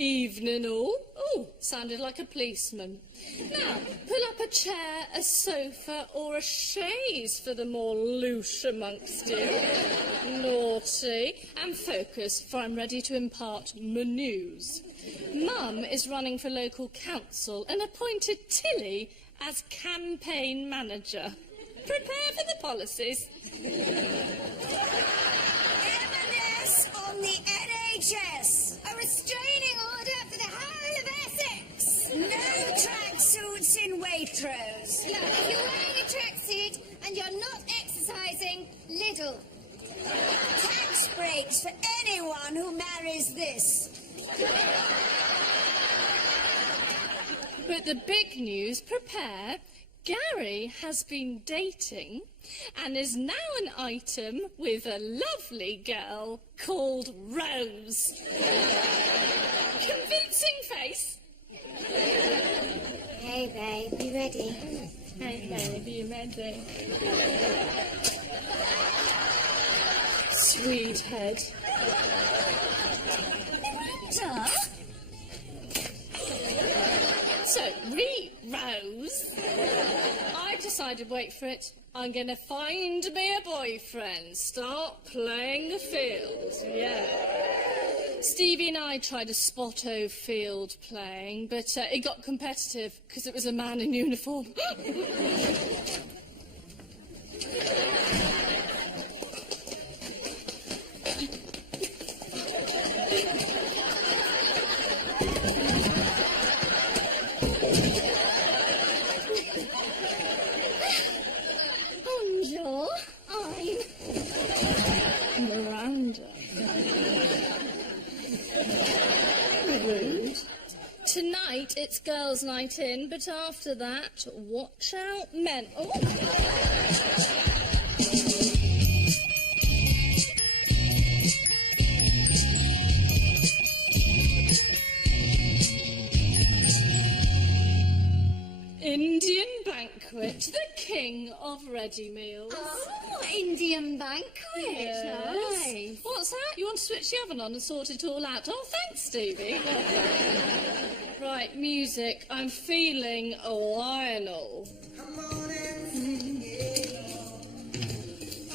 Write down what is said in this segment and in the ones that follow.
Evening all. Oh, sounded like a policeman. Now, pull up a chair, a sofa or a chaise for the more loose amongst you. Naughty. And focus, for I'm ready to impart my news. Mum is running for local council and appointed Tilly as campaign manager. Prepare for the policies. M&S on the NHS. A restraining order for the whole of Essex. No tracksuits in Waitrose. No, if you're wearing a tracksuit and you're not exercising, Lidl. Tax breaks for anyone who marries this. But the big news, prepare, Gary has been dating and is now an item with a lovely girl called Rose. Convincing face. Hey, babe, you ready? Hey, baby, you ready? Sweet head. Miranda? So, Rose, I've decided, wait for it, I'm going to find me a boyfriend, start playing the field, yeah. Stevie and I tried a spotto field playing, but it got competitive because it was a man in uniform. I'm Miranda. Rude. Tonight it's girls' night in, but after that, watch out, men. Oh. Indian banquet, the king of ready meals. Oh, Indian banquet. Yes. Nice. What's that? You want to switch the oven on and sort it all out? Oh, thanks, Stevie. Right, music. I'm feeling Lionel. Come on in.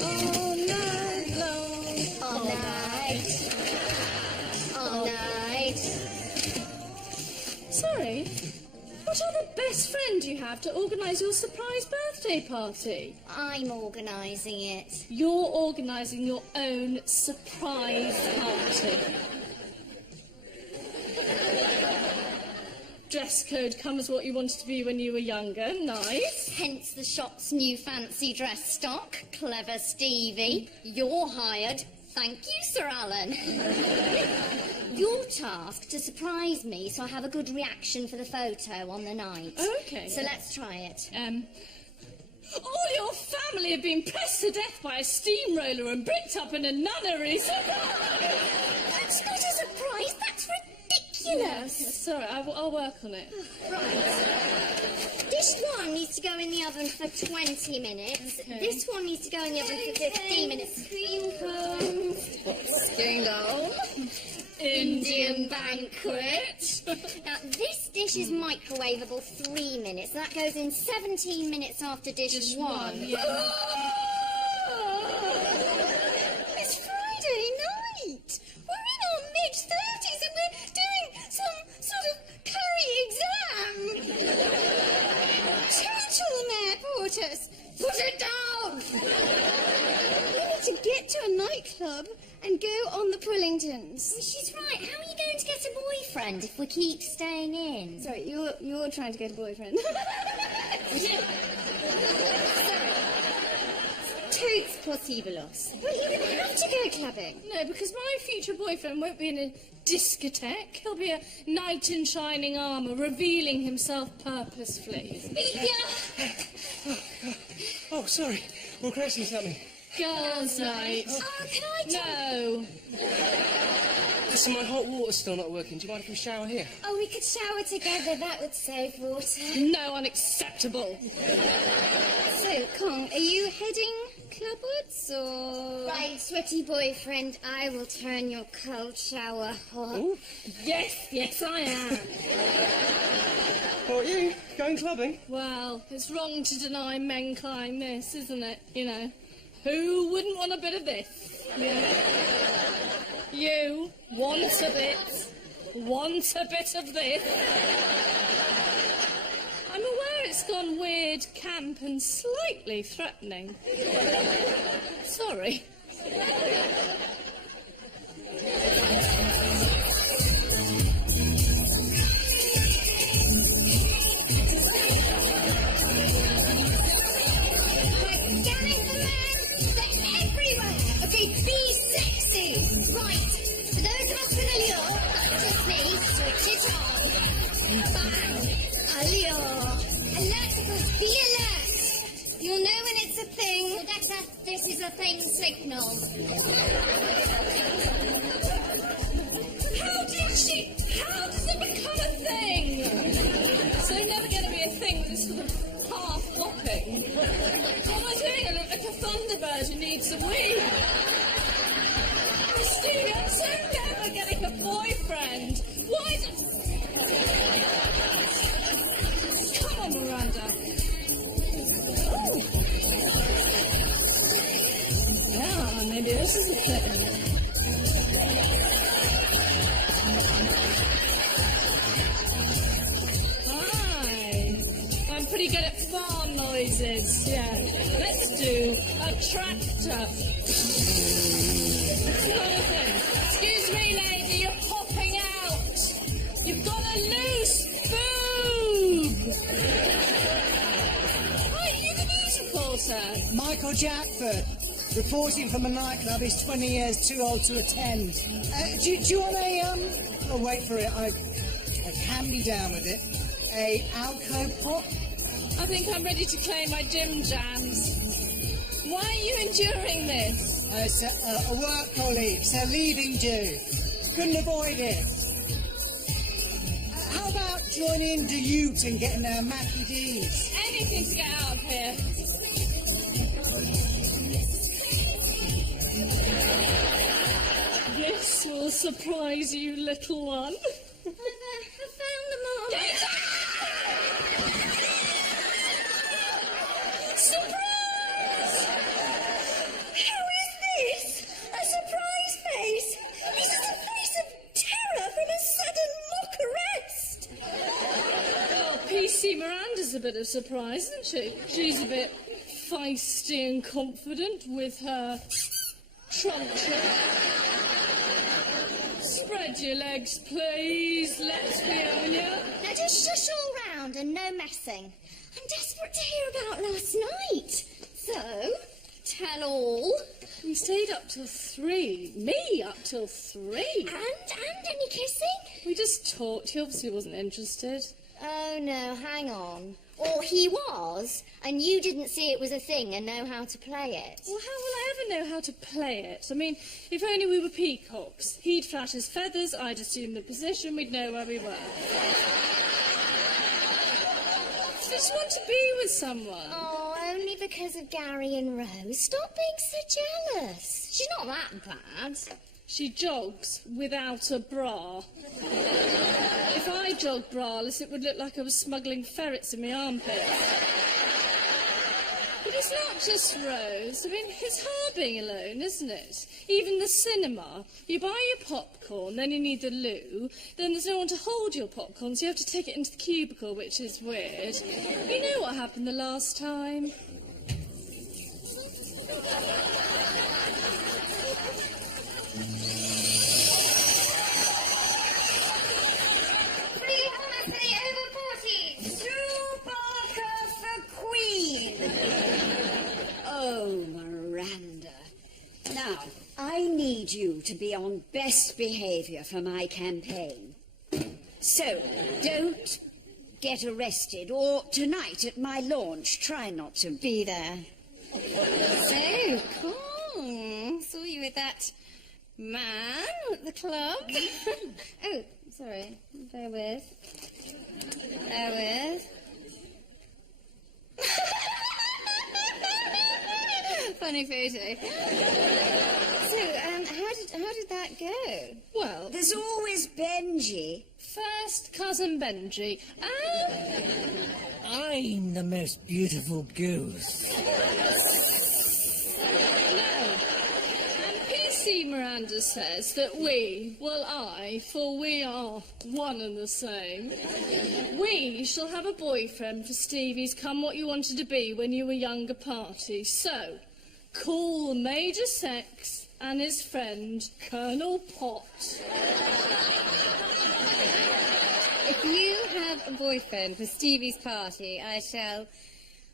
All night long. All night. All night. Sorry. What other best friend you have to organise your surprise birthday party? I'm organising it. You're organising your own surprise party. Dress code comes what you wanted to be when you were younger. Nice. Hence the shop's new fancy dress stock. Clever Stevie. You're hired. Thank you, Sir Alan. Your task to surprise me so I have a good reaction for the photo on the night. Okay. So let's try it. All your family have been pressed to death by a steamroller and bricked up in a nunnery. That's not a surprise. That's ridiculous. Sorry, I'll work on it. Right. This one needs to go in the oven for 20 minutes. Okay. This one needs to go in the oven for 15 minutes. Cream cones. Ding dong. Indian banquet. Now, this dish is microwavable 3 minutes. That goes in 17 minutes after dish one. Yeah. It's Friday night. We're in our mid-30s and we're doing some sort of curry exam. Gentlemen, porters, put it down. We need to get to a nightclub and go on the Pullingtons. She's right. How are you going to get a boyfriend if we keep staying in? Sorry, you're trying to get a boyfriend. Toots possibilos. Well, you don't have to go clubbing. No, because my future boyfriend won't be in a discotheque. He'll be a knight in shining armour, revealing himself purposefully. Oh, sorry. Well, Gracie's happening. Girls' night. Oh, can I No. Listen, my hot water's still not working. Do you mind if we shower here? Oh, we could shower together. That would save water. No, unacceptable. So, Kong, are you heading nightclubwards, or...? Right, sweaty boyfriend, I will turn your cold shower hot. Ooh. Yes, I am. What, you? Going clubbing? Well, it's wrong to deny menkind this, isn't it? You know, who wouldn't want a bit of this? Yeah. You want a bit of this. I'm aware it's gone weird, camp and slightly threatening. Sorry. This is a thing signal. How does it become a thing? So never going to be a thing that's sort of half hopping. What am I doing? I look like a thunderbird who needs a wee. Stevie, I'm so never getting a boyfriend. Why Come on, Miranda. Maybe this is the thing. Hi. I'm pretty good at farm noises, yeah. Let's do a tractor. Excuse me, lady, you're popping out. You've got a loose boob. Hi, you the news reporter? Michael Jackford, reporting from a nightclub, is 20 years too old to attend. Do you want oh, wait for it, I can be down with it. A alco pop? I think I'm ready to claim my gym jams. Why are you enduring this? It's a work colleague, so leaving due. Couldn't avoid it. How about joining Dute and getting Mackie D's? Anything to get out of here. This will surprise you, little one. I found them all. Surprise! How is this? A surprise face? This is a face of terror from a sudden mock arrest. Well, PC Miranda's a bit of surprise, isn't she? She's a bit feisty and confident with her trunk. Spread your legs, please. Let's be on you. Now just shush all round and no messing. I'm desperate to hear about last night. So, tell all. We stayed up till 3. Me up till 3. And any kissing? We just talked. He obviously wasn't interested. Oh no, hang on. Or he was, and you didn't see it was a thing and know how to play it. Well, how will I ever know how to play it? I mean, if only we were peacocks. He'd flash his feathers, I'd assume the position, we'd know where we were. I just want to be with someone. Oh, only because of Gary and Rose. Stop being so jealous. She's not that bad. She jogs without a bra. If I jogged braless, it would look like I was smuggling ferrets in my armpits. But it's not just Rose. I mean, it's hard being alone, isn't it? Even the cinema. You buy your popcorn, then you need the loo, then there's no one to hold your popcorn, so you have to take it into the cubicle, which is weird. You know what happened the last time? Oh, Miranda. Now, I need you to be on best behaviour for my campaign. So, don't get arrested, or tonight at my launch, try not to be there. So, cool. Saw you with that man at the club. Oh, sorry. Bear with. funny photo. So, how did that go? Well, There's always Benji. first cousin Benji. I'm the most beautiful goose. And PC Miranda says that we, well I, for we are one and the same, we shall have a boyfriend for Stevie's come what you wanted to be when you were younger party. So, call Major Sex and his friend Colonel Pot. If you have a boyfriend for Stevie's party, I shall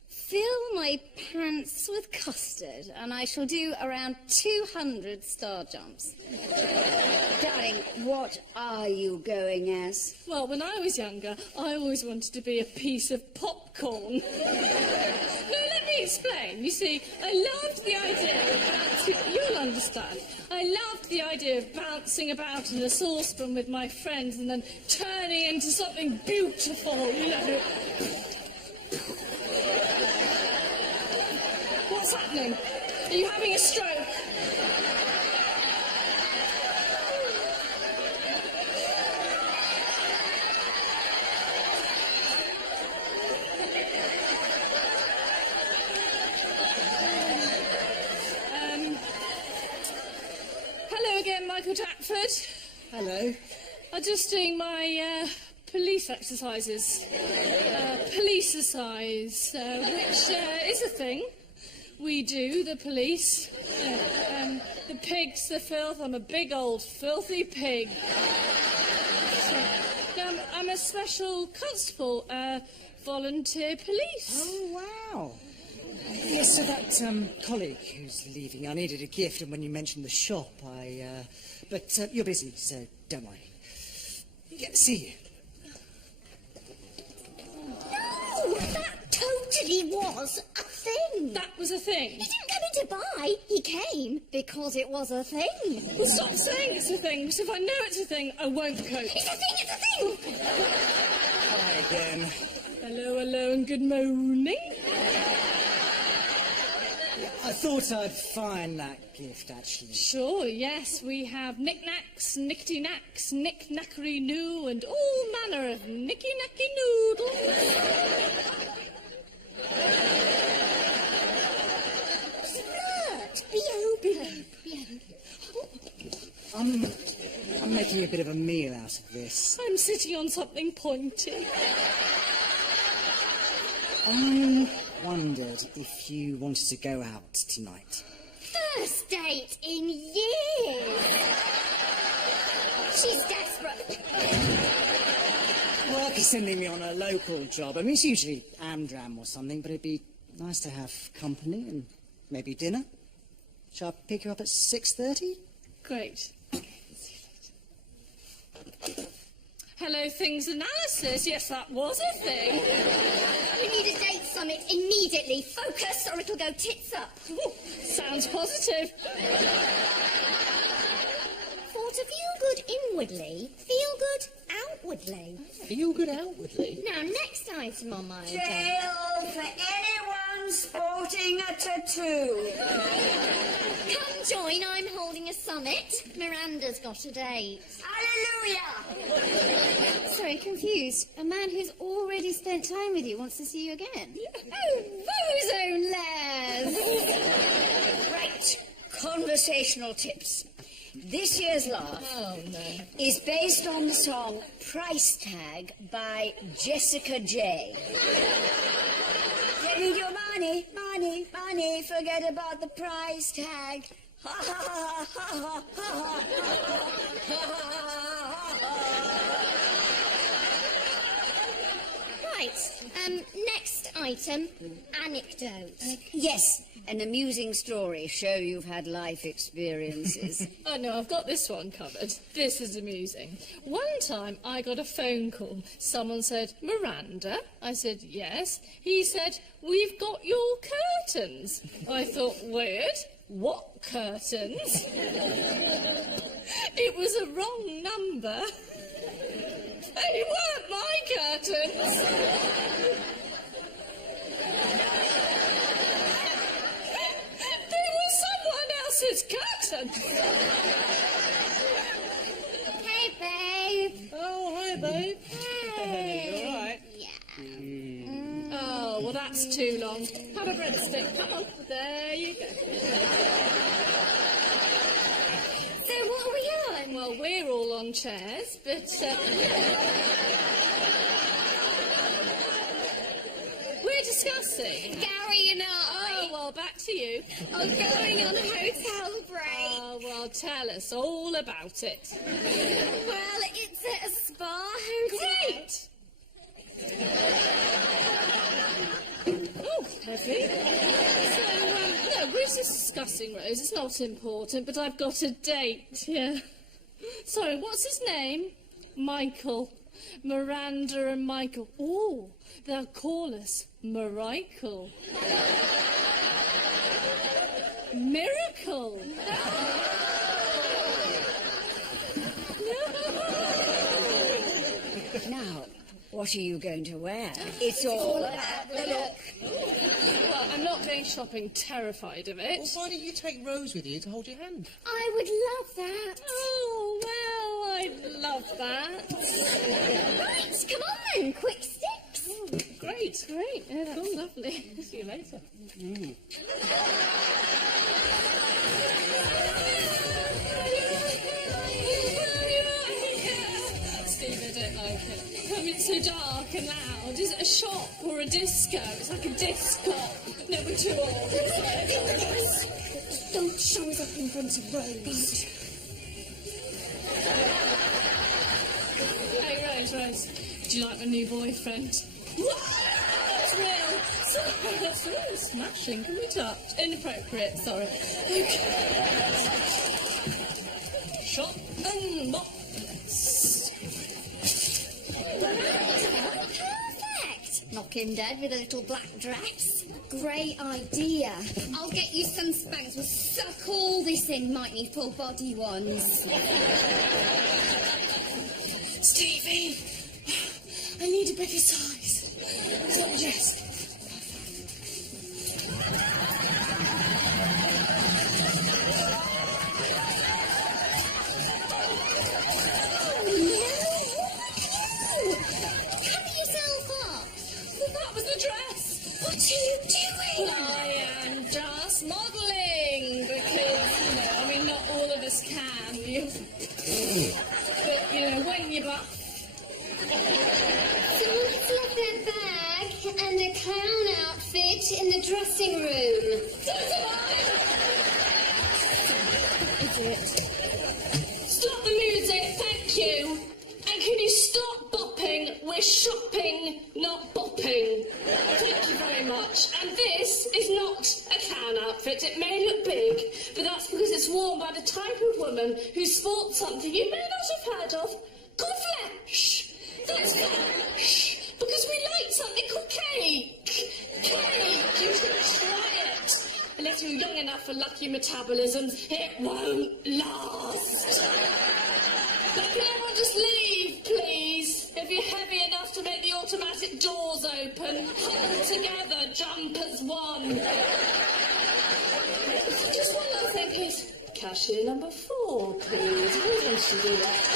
fill my pants with custard and I shall do around 200 star jumps. Darling, what are you going as? Well, when I was younger, I always wanted to be a piece of popcorn. No, let me explain. You see, I loved the idea of... You'll understand. I loved the idea of bouncing about in a saucepan with my friends and then turning into something beautiful, you know. What's happening? Are you having a stroke? Hello again, Michael Jackford. Hello. I'm just doing my police exercises. Police-ercise, which is a thing. We do, the police. The pigs, the filth. I'm a big old filthy pig. So, I'm a special constable, volunteer police. Oh, wow. Yes, so that colleague who's leaving, I needed a gift, and when you mentioned the shop, but you're busy, so don't worry. Yeah, see you. No, that totally was a thing. That was a thing. He didn't come in to buy. He came because it was a thing. Well, stop saying it's a thing, because if I know it's a thing, I won't cope. It's a thing, it's a thing. Hi again. Hello, and good morning. I thought I'd find that gift, actually. Sure, yes, we have knick-knacks, nickety-knacks, knick-knackery-noo, and all manner of nicky-nacky noodles. I'm making a bit of a meal out of this. I'm sitting on something pointy. I wondered if you wanted to go out tonight. First date in years. She's desperate. Work is sending me on a local job. I mean, it's usually Amdram or something, but it'd be nice to have company and maybe dinner. Shall I pick you up at 6:30? Great. Hello, things analysis. Yes, that was a thing. We need a date summit immediately. Focus or it'll go tits up. Ooh, sounds positive. For to feel good inwardly, feel good outwardly. Feel good outwardly. Now, next item on my agenda. Jail for anyone sporting a tattoo. Come join, I'm holding a summit. Miranda's got a date. Hallelujah! Sorry, confused. A man who's already spent time with you wants to see you again. Oh, Bozo Les! Right, conversational tips. This year's laugh is based on the song Price Tag by Jessica J. You need your money, money, money, forget about the price tag. Ha ha ha ha ha ha ha. Right, next item, anecdote. Yes, an amusing story. Show you've had life experiences. Oh, no, I've got this one covered. This is amusing. One time I got a phone call. Someone said, Miranda? I said, yes. He said, we've got your curtains. I thought, weird. What curtains? It was a wrong number. They weren't my curtains. They nonsense. Hey, babe. Oh, hi, babe. Hey. You all right? Yeah. Oh, well, that's too long. Have a breadstick. Come on. There you go. So what are we on? Well, we're all on chairs, but... we're discussing. Gary and I. Oh, well, back to you. are going on a hotel break. Oh, well, tell us all about it. Well, it's at a spa hotel. Great! Oh, heavy. So, no, we're just discussing, Rose. It's not important, but I've got a date, yeah. Sorry, what's his name? Michael. Miranda and Michael. Oh, they'll call us Miracle. Miracle. Now, what are you going to wear? It's all about the look. Well, I'm not going shopping terrified of it. Well, why don't you take Rose with you to hold your hand? I would love that. Oh, well, I'd love that. Right, come on, quick sticks. Oh, great. Yeah, that's lovely. See you later. Steve, I don't like it. I mean, it's so dark and loud. Is it a shop or a disco? It's like a disco. No, we're too old. Don't show us up in front of Rose. Hey, Rose. Do you like my new boyfriend? That's real. That's real. Smashing. Can we touch? Inappropriate. Sorry. Okay. Shop and mop. Perfect. Knock him dead with a little black dress. Great idea. I'll get you some Spanx. We'll suck all this in. Might need full body ones. Stevie, I need a bigger size. Yes. I am just modelling because, I mean, not all of us can. But, when you're buff. Someone's left their bag and a clown outfit in the dressing room. Is it? Stop the music, thank you. And can you stop bopping? We're shopping, not bopping. Thank you very much. And this is not a clown outfit. It may look big, but that's because it's worn by the type of woman who sports something you may not have heard of called flesh. That's flesh. Because we like something called cake. Cake. You should try it. Unless you're young enough for lucky metabolisms, it won't last. But can everyone just leave, please? If you're heavy enough to make the automatic doors open, hold together, jump as one. Just one last thing, please. Cashier number 4, please. Why don't you do that?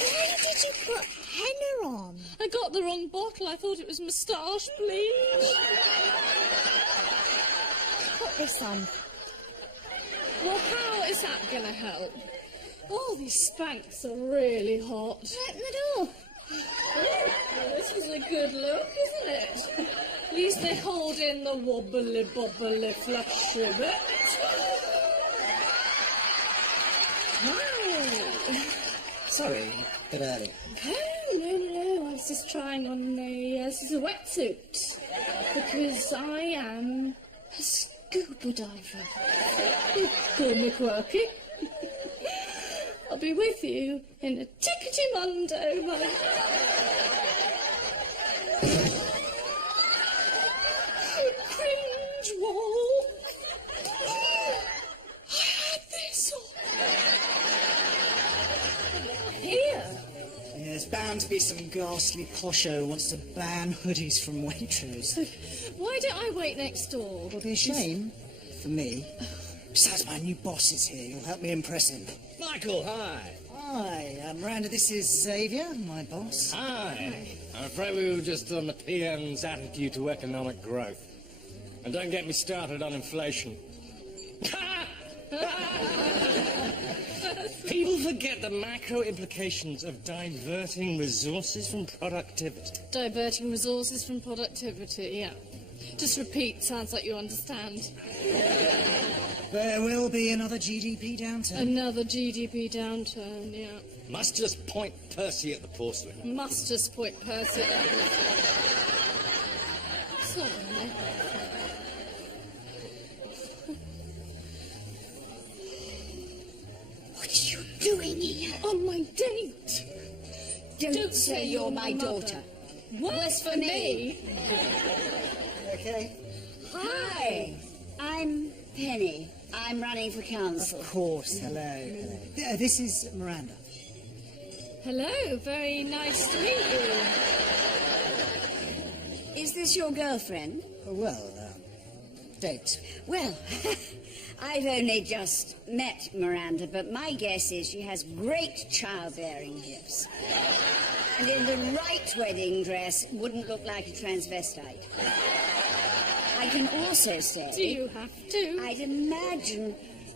Why did you put henna on? I got the wrong bottle. I thought it was moustache bleach. Put this on. Well, how is that going to help? Oh, these Spanx are really hot. Open the door. Oh, this is a good look, isn't it? At least they hold in the wobbly-bobbly flush a bit. Wow. Sorry, a bit early. No. I was just trying on this is a wetsuit. Because I am a scuba diver. Call me quirky. I'll be with you in a tickety-mundo, my... cringe wall. I had this all. Here. Yeah, there's bound to be some ghastly posho who wants to ban hoodies from Waitrose. Why don't I wait next door? It'll be a shame for me. Besides, my new boss is here. You'll help me impress him. Michael, hi. Hi, Miranda, this is Xavier, my boss. Hi. I'm afraid we were just on the PM's attitude to economic growth. And don't get me started on inflation. People forget the macro implications of diverting resources from productivity. Diverting resources from productivity, yeah. Just repeat, sounds like you understand. There will be another GDP downturn. Another GDP downturn, yeah. Must just point Percy at the porcelain. Must just point Percy at the Sorry. What are you doing here? On my date. Don't say you're my daughter. Worse for me. Okay. Hi, I'm Penny. I'm running for council. Of course, hello. This is Miranda. Hello, very nice to meet you. Is this your girlfriend? Well, date. Well, I've only just met Miranda, but my guess is she has great childbearing hips. And in the right wedding dress, wouldn't look like a transvestite. I can also say... Do you have to? I'd imagine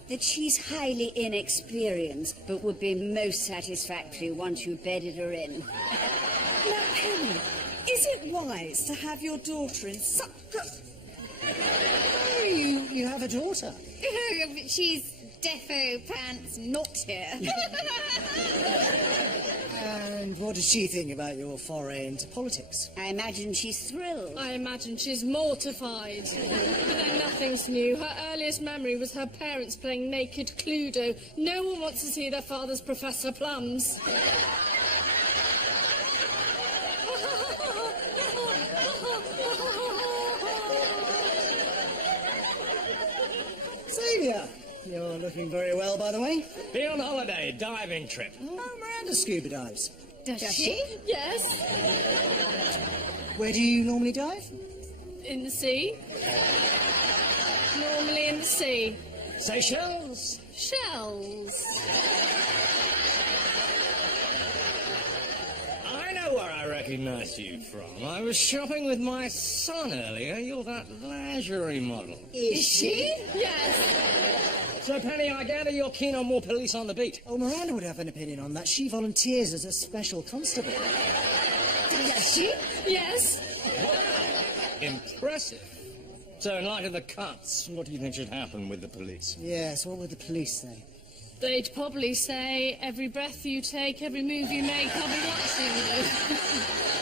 that she's highly inexperienced, but would be most satisfactory once you bedded her in. Now, Penny, is it wise to have your daughter in such a... Oh, you have a daughter. She's defo pants not here. And what does she think about your foray into politics? I imagine she's thrilled. I imagine she's mortified. But then nothing's new. Her earliest memory was her parents playing naked Cluedo. No one wants to see their father's Professor Plums. Xavier, you're looking very well, by the way. Be on holiday, diving trip. Oh, Miranda scuba dives. Does she? Yes, Where do you normally dive? in the sea. Normally in the sea. Seychelles? Shells. I know where I recognise you from. I was shopping with my son earlier. You're that lingerie model. Is she? Yes. So, Penny, I gather you're keen on more police on the beat. Oh, Miranda would have an opinion on that. She volunteers as a special constable. Does she? Yes. Impressive. So, in light of the cuts, what do you think should happen with the police? Yes, what would the police say? They'd probably say, every breath you take, every move you make, I'll be watching you.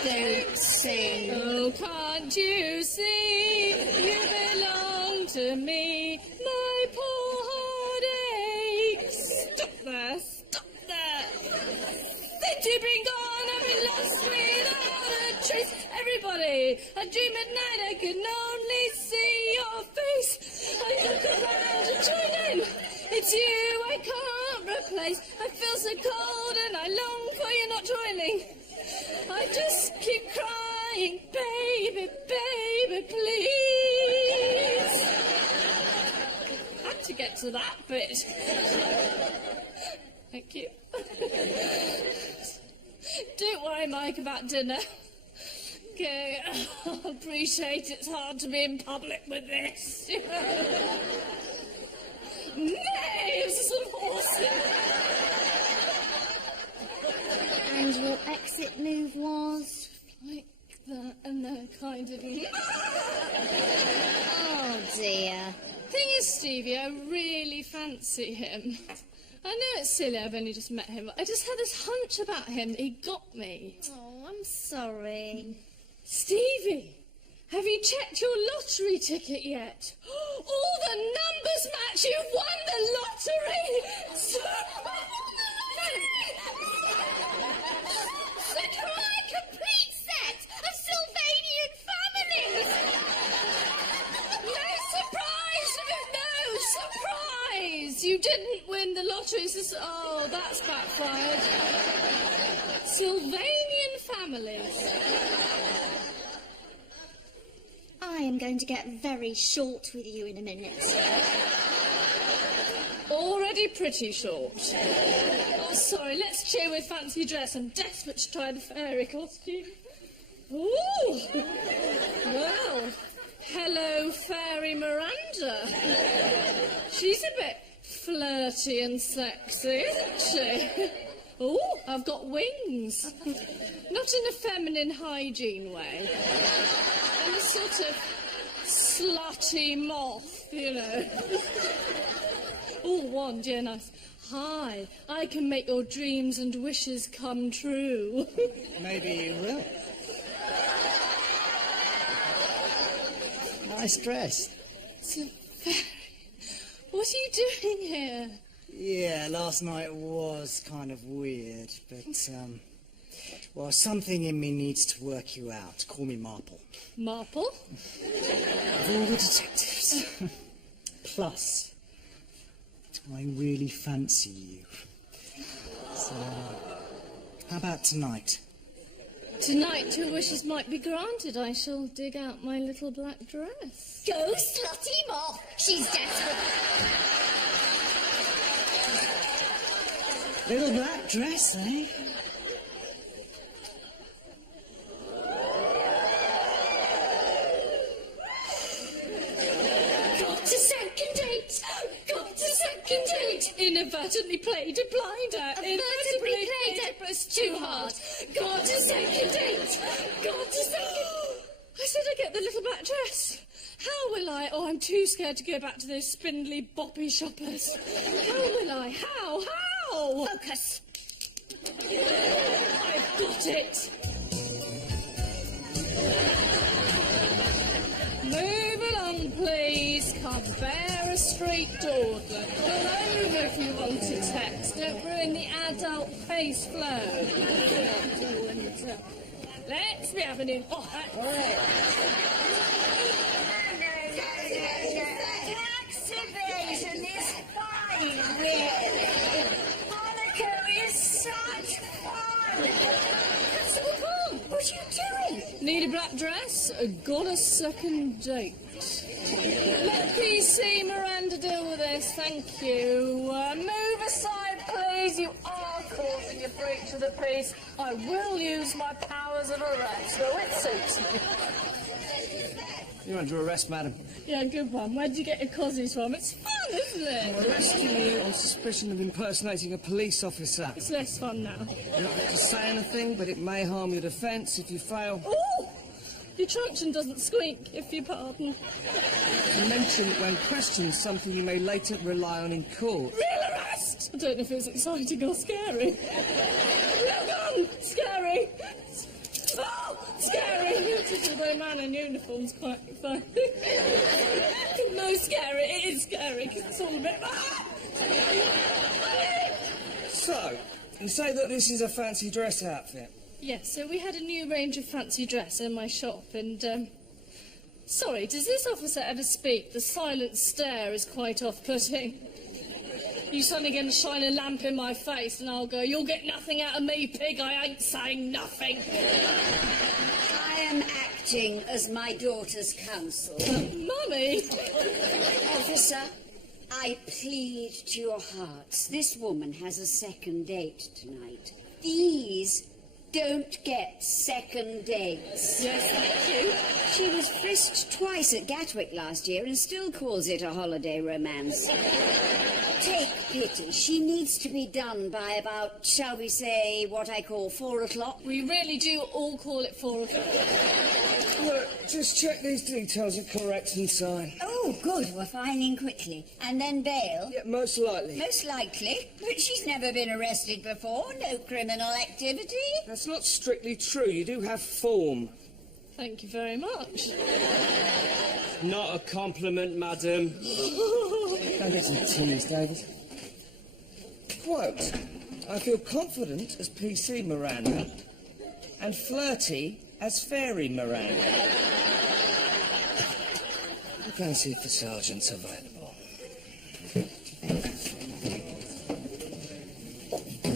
Don't sing. Oh, can't you see? You belong to me. My poor heart aches. Stop there. Stop there. Since you've been gone, I've been lost without a trace. Everybody, I dream at night, I can only see your face. I look around and join in. It's you I can't replace. I feel so cold and I long for you not joining. I just keep crying, baby, baby, please. Had to get to that bit. Thank you. Don't worry, Mike, about dinner. Okay, I appreciate it's hard to be in public with this. Knaves and horses. And your exit move was? Like that, and then kind of... Oh, dear. Thing is, Stevie, I really fancy him. I know it's silly, I've only just met him. I just had this hunch about him. He got me. Oh, I'm sorry. Stevie, have you checked your lottery ticket yet? All the numbers match. You've won the lottery. So My complete set of Sylvanian families! no surprise. You didn't win the lottery. Oh, that's backfired. Sylvanian families. I am going to get very short with you in a minute. already pretty short. Oh, sorry, let's cheer with fancy dress. I'm desperate to try the fairy costume. Ooh! Well, hello, Fairy Miranda. She's a bit flirty and sexy, isn't she? Oh, I've got wings. Not in a feminine hygiene way. And a sort of slutty moth, you know. Oh, one, dear nice. Hi, I can make your dreams and wishes come true. Maybe you will. Nice dress. It's a fairy. What are you doing here? Yeah, last night was kind of weird, but, well, something in me needs to work you out. Call me Marple. Marple? Of all the detectives. Plus, I really fancy you. So, how about tonight? Tonight, your wishes might be granted. I shall dig out my little black dress. Go, slutty moth. She's desperate. Little black dress, eh? Got a second date! Got a second date! Inadvertently played a blinder. Inadvertently played it. It's too hard. Got a second date! Got a second... I said I'd get the little black dress. How will I? Oh, I'm too scared to go back to those spindly boppy shoppers. How will I? How? Focus. I've got it. Move along, please. Can't bear a straight dawdler. Pull over if you want to text. Don't ruin the adult face flow. Let's be having Oh, Tax evasion is fine, really. Monaco is such fun. What's wrong? What are you doing? Need a black dress? Got a second date. Let PC Miranda deal with this, thank you. Move aside, please. You are causing a breach of the peace. I will use my powers of arrest. So it suits me. You're under arrest, madam. Yeah, good one. Where'd you get your cozies from? It's fun, isn't it? I'm arresting you on suspicion of impersonating a police officer. It's less fun now. You're not going to say anything, but it may harm your defence if you fail. Ooh! Your truncheon doesn't squeak, if you pardon. You mention when questioned something you may later rely on in court. Real arrest! I don't know if it was exciting or scary. Real gun! Scary! Oh, scary! Although man in uniform's quite fun. No, scary. It is scary, because it's all a bit... So, you say that this is a fancy dress outfit? Yes, so we had a new range of fancy dress in my shop, and, sorry, does this officer ever speak? The silent stare is quite off-putting. You suddenly going to shine a lamp in my face, and I'll go, you'll get nothing out of me, pig, I ain't saying nothing. I am acting as my daughter's counsel. Mummy! Officer, I plead to your hearts. This woman has a second date tonight. These don't get second dates. Yes, thank you. She was frisked twice at Gatwick last year and still calls it a holiday romance. Take pity. She needs to be done by about, shall we say, what I call 4 o'clock. We really do all call it 4 o'clock. Look, just check these details are correct and sign. Oh, good. We're fining quickly. And then bail? Yeah, most likely. Most likely. But she's never been arrested before. No criminal activity. That's not strictly true. You do have form. Thank you very much. Not a compliment, madam. Don't get some teased, David. Quote, I feel confident as PC Miranda and flirty as Fairy Miranda. I'll go and see if the sergeant's available.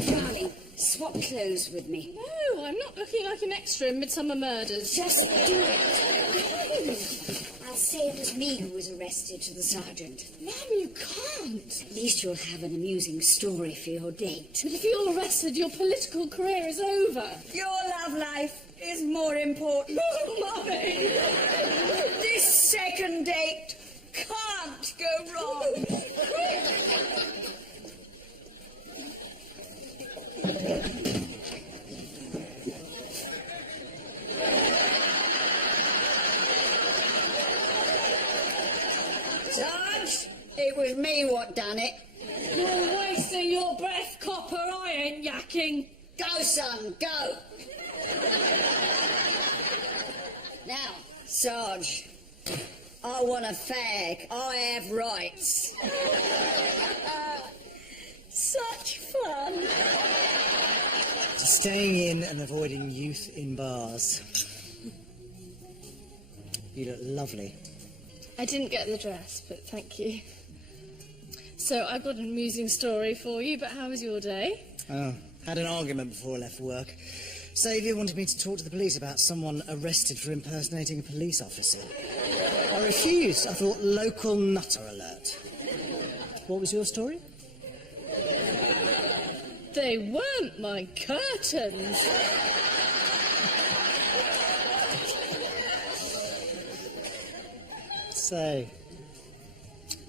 Darling, swap clothes with me. No, I'm not looking like an extra in Midsummer Murders. Just do it. I'll say it was me who was arrested to the sergeant. Mum, you can't. At least you'll have an amusing story for your date. But if you're arrested, your political career is over. Your love life is more important. Mummy! This second date can't go wrong. Sarge, it was me what done it. You're wasting your breath, copper. I ain't yakking. Go, son, go. Now, Sarge, I want a fag. I have rights. Such fun. Staying in and avoiding youth in bars. You look lovely. I didn't get the dress, but thank you. So, I've got an amusing story for you, but how was your day? Oh, had an argument before I left work. Saviour wanted me to talk to the police about someone arrested for impersonating a police officer. I refused. I thought, local nutter alert. What was your story? They weren't my curtains. So,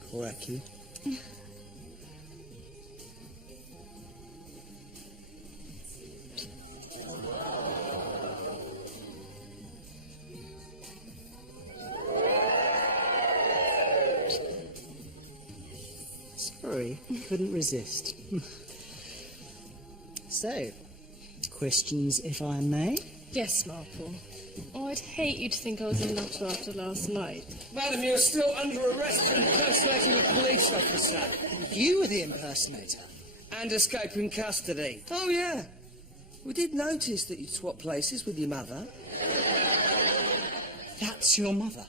quirky. Sorry, couldn't resist. So, questions if I may? Yes, Marple. Oh, I'd hate you to think I was a nutter after last night. Madam, you're still under arrest for impersonating a police officer You were the impersonator. and escaping custody. Oh, yeah. We did notice that you'd swap places with your mother. That's your mother.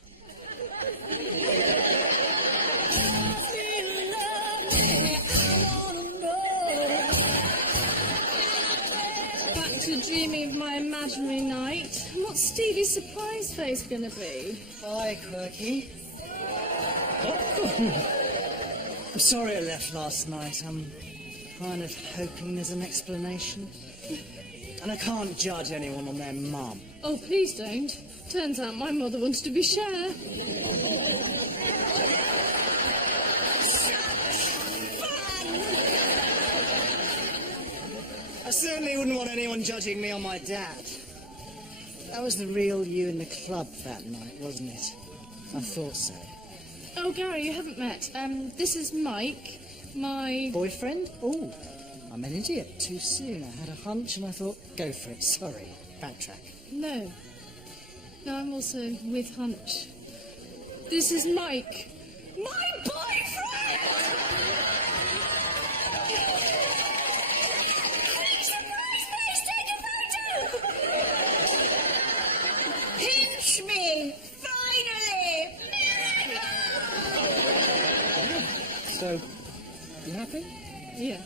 Back to dreaming of my imaginary night. What's Stevie's surprise face gonna be? Bye, Quirky. I'm sorry I left last night. I'm kind of hoping there's an explanation. And I can't judge anyone on their mum. Oh, please don't. Turns out my mother wanted to be Cher. I certainly wouldn't want anyone judging me on my dad. That was the real you in the club that night, wasn't it? I thought so. Oh, Gary, you haven't met. This is Mike, my... Boyfriend? Oh, I'm an idiot. Too soon. I had a hunch and I thought, go for it. Sorry. Backtrack. No. No, I'm also with Hunch. This is Mike, my boyfriend! Surprise, please take a photo! Pinch me! Finally! So, you happy? Yeah.